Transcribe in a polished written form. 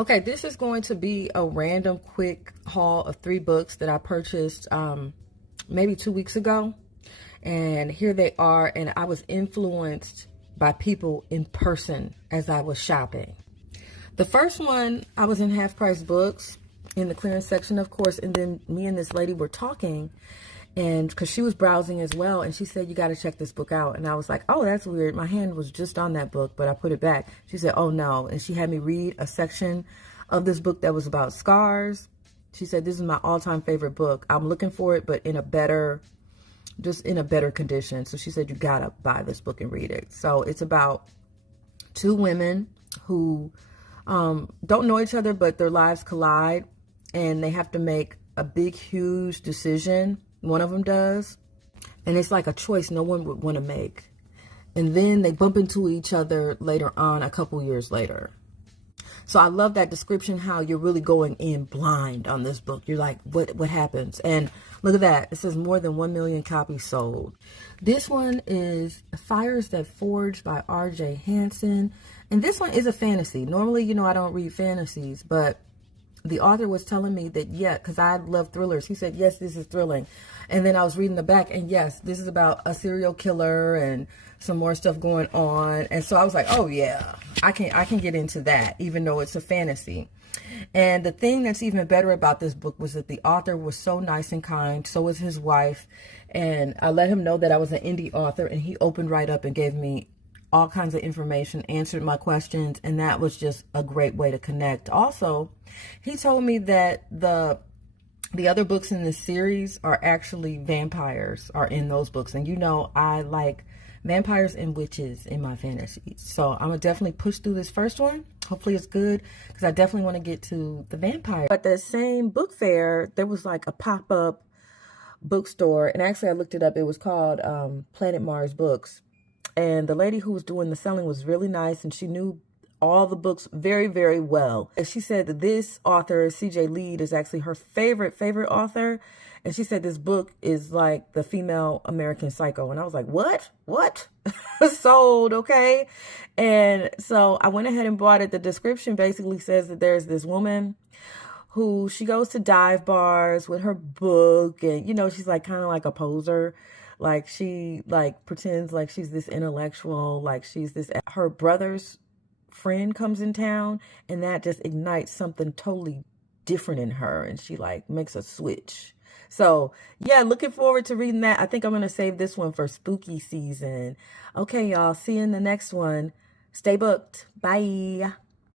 Okay, this is going to be a random quick haul of 3 books that I purchased maybe 2 weeks ago. And here they are. And I was influenced by people in person as I was shopping. The first one, I was in Half Price Books in the clearance section, of course. And then me and this lady were talking. And because she was browsing as well, and she said, you got to check this book out. And I was like, oh, that's weird. My hand was just on that book, but I put it back. She said, oh, no. And she had me read a section of this book that was about scars. She said, this is my all-time favorite book. I'm looking for it, but in a better condition. So she said, you got to buy this book and read it. So it's about 2 women who don't know each other, but their lives collide, and they have to make a big, huge decision. One of them does. And it's like a choice no one would want to make. And then they bump into each other later on, a couple years later. So I love that description, how you're really going in blind on this book. You're like, what happens? And look at that. It says more than 1 million copies sold. This one is Fires That Forge by R.J. Hansen. And this one is a fantasy. Normally, I don't read fantasies, but the author was telling me that, yeah, because I love thrillers. He said, yes, this is thrilling. And then I was reading the back, and yes, this is about a serial killer and some more stuff going on. And so I was like, oh yeah, I can get into that, even though it's a fantasy. And the thing that's even better about this book was that the author was so nice and kind. So was his wife. And I let him know that I was an indie author, and he opened right up and gave me all kinds of information, answered my questions, and that was just a great way to connect. Also, he told me that the other books in this series are actually vampires are in those books. And I like vampires and witches in my fantasies. So I'm going to definitely push through this first one. Hopefully it's good, because I definitely want to get to the vampire. But the same book fair, there was like a pop-up bookstore. And actually I looked it up. It was called Planet Mars Books. And the lady who was doing the selling was really nice, and she knew all the books very, very well. And she said that this author, C.J. Lead, is actually her favorite author. And she said this book is like the female American Psycho. And I was like, what? Sold, okay? And so I went ahead and bought it. The description basically says that there's this woman who she goes to dive bars with her book. And, she's like kind of like a poser. Like she pretends like she's this intellectual, like she's this, her brother's friend comes in town, and that just ignites something totally different in her, and she makes a switch. So yeah, looking forward to reading that. I think I'm going to save this one for spooky season. Okay, y'all, see you in the next one. Stay booked. Bye.